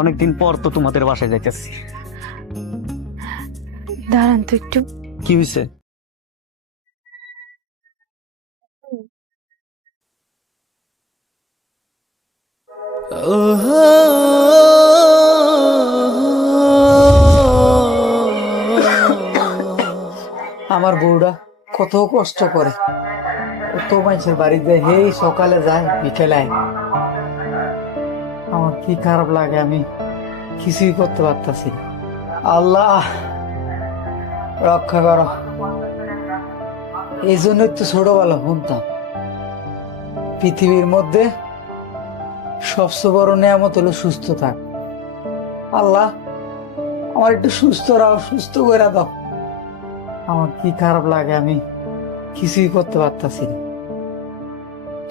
অনেকদিন পর তো তোমাদের বাসায় যাইতেছি। দাঁড়ান তো একটু। কি হয়েছে? আমার বউটা কত কষ্ট করে, কত মানুষের বাড়িতে হেই সকালে যায় বিকেলে আয়। আমার কি খারাপ লাগে, আমি কিছুই করতে পারতাছি না। আল্লাহ রক্ষা করো। এই জন্যই তো ছোটবেলা শুনতাম পৃথিবীর মধ্যে সবচেয়ে বড় নিয়ামত হলো সুস্থ থাক। আল্লাহ আমার একটু সুস্থ রাও, সুস্থ করে দাও। আমার কি খারাপ লাগে, আমি কিছুই করতে পারতাছি না,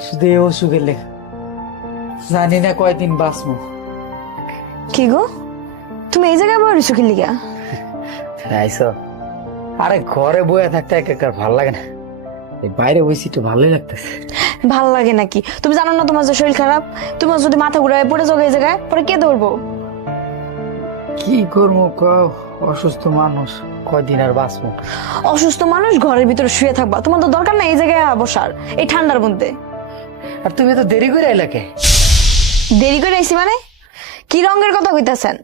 শুধু এই অসুখের লেখা। জানি না কয়দিন বাঁচবো। কি গো, তুমি এই জায়গায় বসে কি লিগা? আরে ঘরে বয়ে থাকতে একার ভাল লাগে না, এই বাইরে বসে একটু ভালোই লাগতেছে। ভাল লাগে নাকি? তুমি জানো না তোমার যে শরীর খারাপ? তোমার যদি মাথা ঘুরায় পড়ে যাবে এই জায়গায়, পরে কে ধরবো? কি করবো কও, অসুস্থ মানুষ, কয়দিন আর বাঁচবো। অসুস্থ মানুষ ঘরের ভিতরে শুয়ে থাকবা, তোমার তো দরকার না এই জায়গায় বসার এই ঠান্ডার মধ্যে। আর তুমি তো দেরি করে এলে কে? দেরি করে আইছি মানে? কি রঙের কথা কইতাছেন?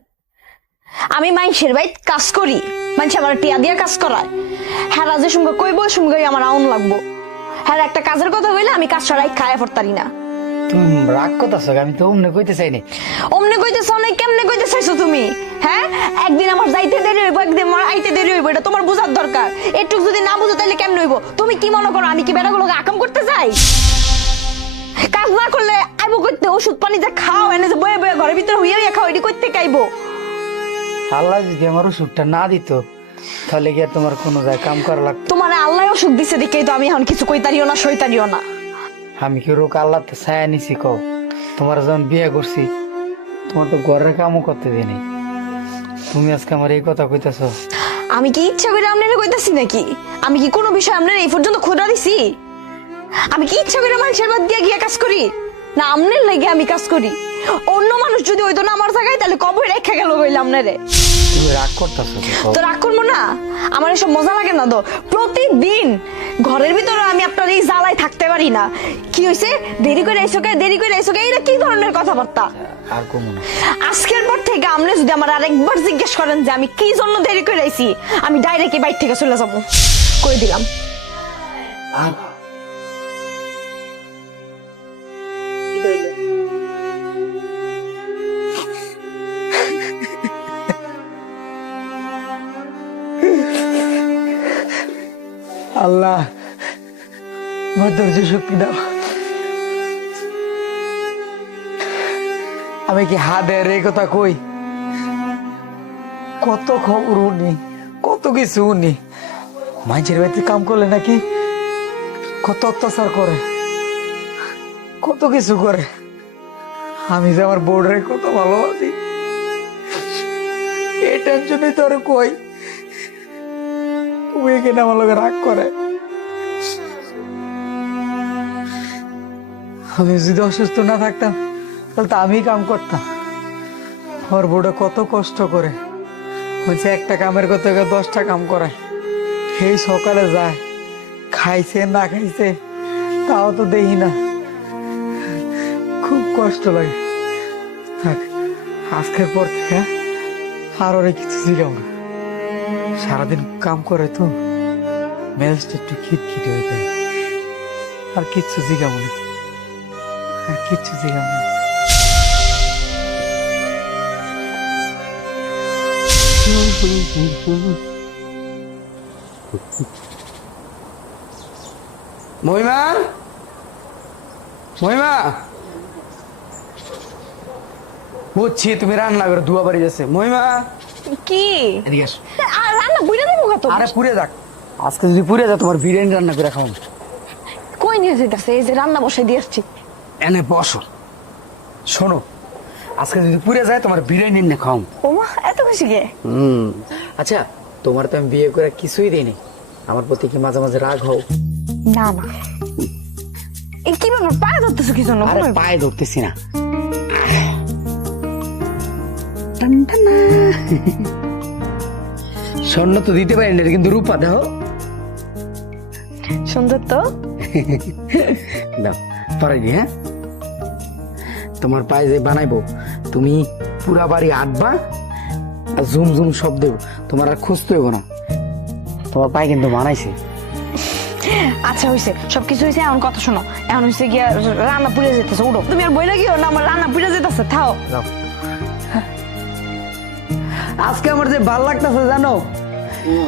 আমি মানুষের বাইত কাজ করি, মানুষ আমার টিয়া দিয়ে কাজ করায়। হ্যাঁ যে সঙ্গে কইব সঙ্গে আমার আউন লাগবো। হ্যাঁ একটা কাজের কথা কইলে আমি কাজ ছাড়াই খায় পড়তারি না। তুমি রাগ করতেছ? আমি তো অমনে কইতে চাইনি। অমনে কইতেছ না, কেমনে কইতে চাইছো তুমি? হ্যাঁ একদিন আমার যাইতে দেরি হইব, একদিন আমার আইতে দেরি হইব, এটা তোমার বুঝার দরকার। একটু যদি না বুঝো তাহলে কেমনে হইব? তুমি কি মনে করো আমি কি বেড়াগুলোকে আকাম করতে যাই? কাজ না করলে আইবো করতে, ওষুধ পানি যা খাও এনে যে বয়ে বয়ে ঘরের ভিতরে হইয়া খাও, এটি করতে কাইবো। আল্লাহ যদি আমার ওষুধটা না দিত তাহলে কি আর তোমার কোনো যায় কাম করা লাগতো? তোমার আল্লাহ ওষুধ দিছে দেখেই তো আমি এখন কিছু কইতারিও না সইতারিও না। আমি কি রোগ আল্লাহ তো ছায়া নিছি কও? তোমার যখন বিয়ে করছি তোমার তো ঘরের কামও করতে দিই, তুমি আজকে আমার এই কথা কইতেছ? আমি কি ইচ্ছা করে আপনারে কইতাছি নাকি? আমি কি কোনো বিষয় আপনার এই পর্যন্ত খোঁড়া দিছি? আমি কি ইচ্ছা করে মানুষের বাদ দিয়ে গিয়ে কাজ করি? না আমনের লাগে আমি কাজ করি? অন্য মানুষ যদি হইতো না আমার জায়গায় তাহলে কবে রেখা গেল কইলাম না রে। তুমি রাগ করতেছ? তো রাগ করবো না? আমার এসব মজা লাগে না তো। প্রতিদিন ঘরের ভিতরে আমি আপনার এই জ্বালায় থাকতে পারি না। কি হয়েছে? দেরি করে এসো কে, দেরি করে এসো কে, এটা কি ধরনের কথাবার্তা? আর কমু না। আজকের পর থেকে আপনি যদি আমার আরেকবার জিজ্ঞেস করেন যে আমি কি জন্য দেরি করে আইছি, আমি ডাইরেক্ট বাইরে থেকে চলে যাবো, কই দিলাম। আল্লাহ আমার ধৈর্য শক্তি দাও। আমি কি হাদের এই কথা কই? কত খবর উনি, কত কিছু উনি। মানুষের বাড়িতে কাম করলে নাকি কত অত্যাচার করে, কত কিছু করে। আমি যে আমার বোর্ডে কত ভালোবাসি, এই টেনশনে তো আর কই তুমি এখানে আমার লোক রাগ করে। আমি যদি অসুস্থ না থাকতাম তাহলে তো আমি কাম করতাম। আমার বউটা কত কষ্ট করে, হচ্ছে একটা কামের করতে গিয়ে 10টা কাম করায়। সেই সকালে যায়, খাইছে না খাইছে তাও তো দেখি না, খুব কষ্ট লাগে। থাক, আজকের পর থেকে আর ওরে কিছু জিগাও না। সারাদিন কাম করে তো মেজাজটা একটু খিটখিট হয়ে যায়। আর কিচ্ছু জিগাবো না, আর কিচ্ছু জিগাবো না। মহিমা, মহিমা, বুঝছি তুমি রান্না করে ধোয়া বাড়ি যাচ্ছে। মহিমা কি এদিকে আসো। রান্না বুঝে দেবো কত? আরে পুড়ে যাক, আজকে যদি পুড়ে যা তোমার বিরিয়ানি রান্না করে খাও। কই নিয়ে যেতেছে? এই যে রান্না বসাই দিয়ে আসছি। এনে বসো, শোনো, আজকে যদি পুড়ে যায় তোমার বিরিয়ানি এনে খাও। ওমা এত খুশি গে? আচ্ছা, তোমার তো আমি বিয়ে করে কিছুই দিইনি, আমার প্রতি কি মাঝে মাঝে রাগ হও? না না, এই কি ব্যাপার? পায়ে ধরতেছো কি জন্য? আরে পায়ে ধরতেছি না, টান টানা। স্বর্ণ তো দিতে পারি না, এটা কিন্তু রূপা দাও। সুন্দর তো। দাও পরে দি। হ্যাঁ, তোমার পায়ে যে বানাইবো, তুমি পুরা বাড়ি আঁটবা আর ঝুম ঝুম শব্দ, তোমার আর খুঁজতে হইব না। তোমার পায়ে কিন্তু বানাইছে। আচ্ছা হইছে, সবকিছু হইছে, এখন কথা শোনো। এখন হইছে গিয়া রান্না পুড়ে যেতেছে, উঠো। তুমি আর বইলা গিয়েও না, আমার রান্না পুড়ে যেতেছে, থাও। আজকে আমার যে ভাল লাগতেছে জানো,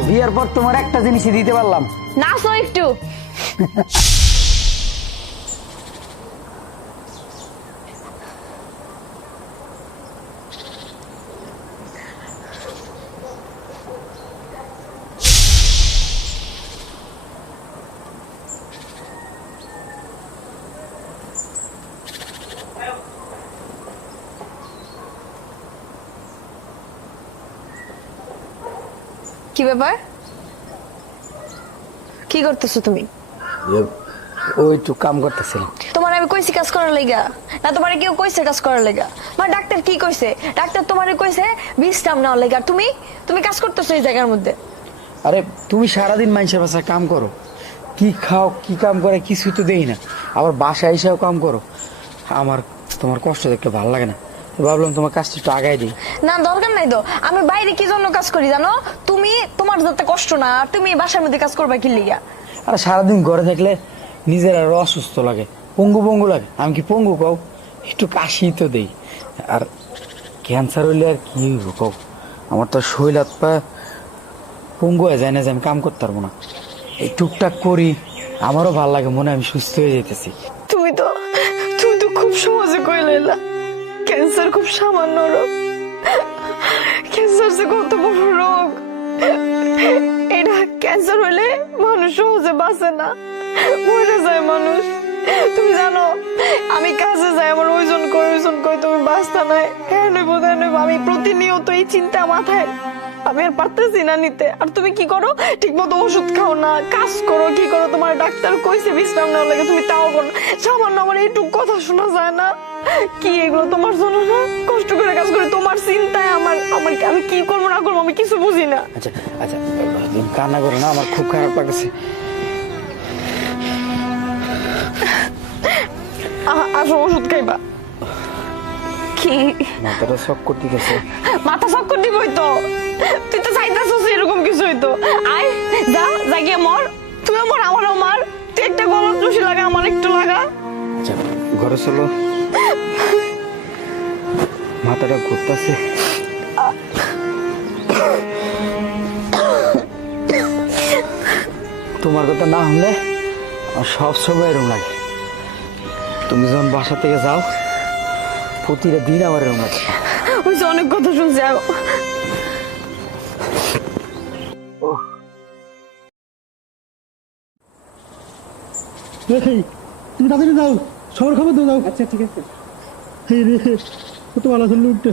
বিয়ের পর তোমার একটা জিনিসই দিতে পারলাম। নাচো একটু। কি ব্যাপার, কি করতেছো তুমি? ওই একটু কাম করতেছিলাম। তোমার আমি কইছি কাজ করার লাগা না? তোমার কেউ কইছে কাজ করার লাগা? মানে ডাক্তার কি কইছে? ডাক্তার তোমারে কইছে বিশ্রাম নেওয়ার লাগা। তুমি তুমি কাজ করতেছো এই জায়গার মধ্যে। আরে তুমি সারাদিন মানুষের বাসায় কাম করো, কি খাও কি কাম করে কিছু তো দেই না, আবার বাসায় এসেও কাম করো। আমার তোমার কষ্ট দেখতে ভালো লাগে না, ভাবলাম তোমার কাজটা একটু আগাই দিই। না দরকার নাই তো, আমি বাইরে কি জন্য কাজ করি জানো? তুমি তোমার যাতে কষ্ট না, আর তুমি বাসার মধ্যে কাজ করবা কি লিগা? আর সারাদিন ঘরে থাকলে নিজের আরো অসুস্থ লাগে, পঙ্গু পঙ্গু লাগে। আমি কি পঙ্গু কও? একটু কাশি তো দেই। আর ক্যান্সার হইলে আর কি হইব কও? আমার তো শরীর হাত পা পঙ্গু হয়ে যায় না যে আমি কাম করতে পারবো না। এই টুকটাক করি, আমারও ভালো লাগে, মনে হয় আমি সুস্থ হয়ে যেতেছি। তুমি তো খুব সহজে কইলা ক্যান্সার খুব সামান্য রোগ। ক্যান্সার যে কত বড় রোগ, এটা ক্যান্সার হলে মানুষ সহজে বাঁচে না, মরে যায় মানুষ। তুমি জানো আমি কাজে যাই, আমার ওজন করে তুমি বাঁচতা নাই, হ্যাঁ নইব হ্যাঁ নইব। আমি প্রতিনিয়ত এই চিন্তা মাথায়, আমি আর পারতেছি না নিতে। আর তুমি কি করো? ঠিক মতো ওষুধ খাও না, কাজ করো, কি করো? তোমার ডাক্তার কইছে বিশ্রাম নেওয়ার লাগে, তুমি তাও করো। সামান্য আমার এইটুকু কথা শোনা যায় না? কি এগুলো তোমার জন্য না? কষ্ট করে কাজ করে তোমার চিন্তায় আমার আমার আমি কি করবো না করবো আমি কিছু বুঝি না। আচ্ছা আচ্ছা, তুমি কান্না করো না, আমার খুব খারাপ লাগছে। আসো ওষুধ খাইবা। কি মাথাটা শক করতে গেছে। মাথা চক্কর দিবই তো, তুই তো চাইতেছিস এরকম কিছু হইতো। আয় যা জাগিয়ে মর, তুইও মর আমারও মার। তুই একটা গলত রশি লাগা, আমার একটু লাগা। আচ্ছা ঘরে চলো, মাথাটা ঘুরতেছে। তোমার কথা না হলে আমার সব সময় এরকম লাগে। তুমি যখন বাসা থেকে যাও, প্রতিটা দিন আমার এরকম লাগে। ওই যে অনেক কথা শুনছি। তুমি তাড়াতাড়ি যাও, সবার খবর তো যাও। আচ্ছা ঠিক আছে। এই রে কত ভালো আছে, লুটতে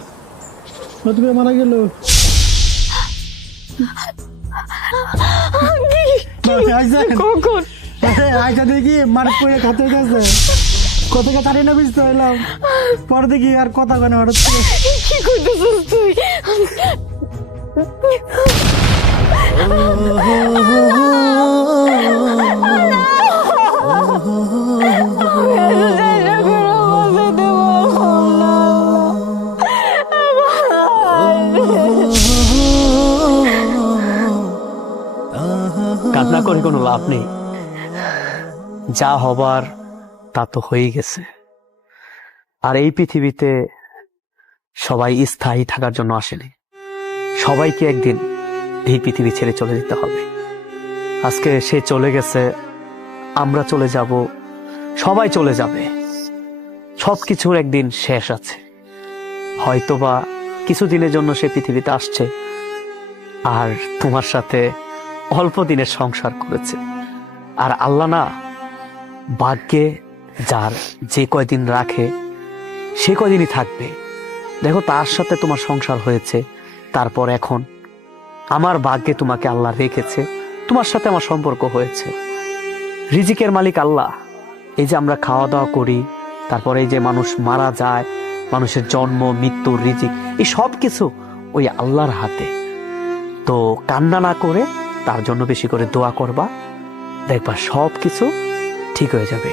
তুমি মারা গেল। কখন আইসা দেখি মার্ক করে খাতে গেছে, কোথাকে তাড়ি না বুঝতে হইলাম। পরে দেখি আর কথা কেন হঠাৎ করে। কি করতেছিস তুই? কান্না করে কোনো লাভ নেই, যা হবার তা তো হয়েই গেছে। আর এই পৃথিবীতে সবাই স্থায়ী থাকার জন্য আসেনি, সবাইকে একদিন এই পৃথিবী ছেড়ে চলে যেতে হবে। আজকে সে চলে গেছে, আমরা চলে যাব, সবাই চলে যাবে। সবকিছুর একদিন শেষ আছে। হয়তোবা কিছুদিনের জন্য সে পৃথিবীতে আসছে আর তোমার সাথে অল্প দিনের সংসার করেছে। আর আল্লাহ না, ভাগ্যে যার যে কয়দিন রাখে সে কয়দিনই থাকবে। দেখো তার সাথে তোমার সংসার হয়েছে, তারপর এখন আমার ভাগ্যে তোমাকে আল্লাহ রেখেছে, তোমার সাথে আমার সম্পর্ক হয়েছে। রিজিকের মালিক আল্লাহ। এই যে আমরা খাওয়া দাওয়া করি, তারপরে এই যে মানুষ মারা যায়, মানুষের জন্ম, মৃত্যু, রিজিক এই সব কিছু ওই আল্লাহর হাতে। তো কান্না না করে তার জন্য বেশি করে দোয়া করবা, দেখবা সব কিছু ঠিক হয়ে যাবে।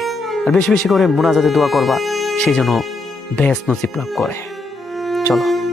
আর বেশি বেশি করে মুনাজাতে দোয়া করবা, সেই জন্য বেহেশত নসিব লাভ করে। চলো।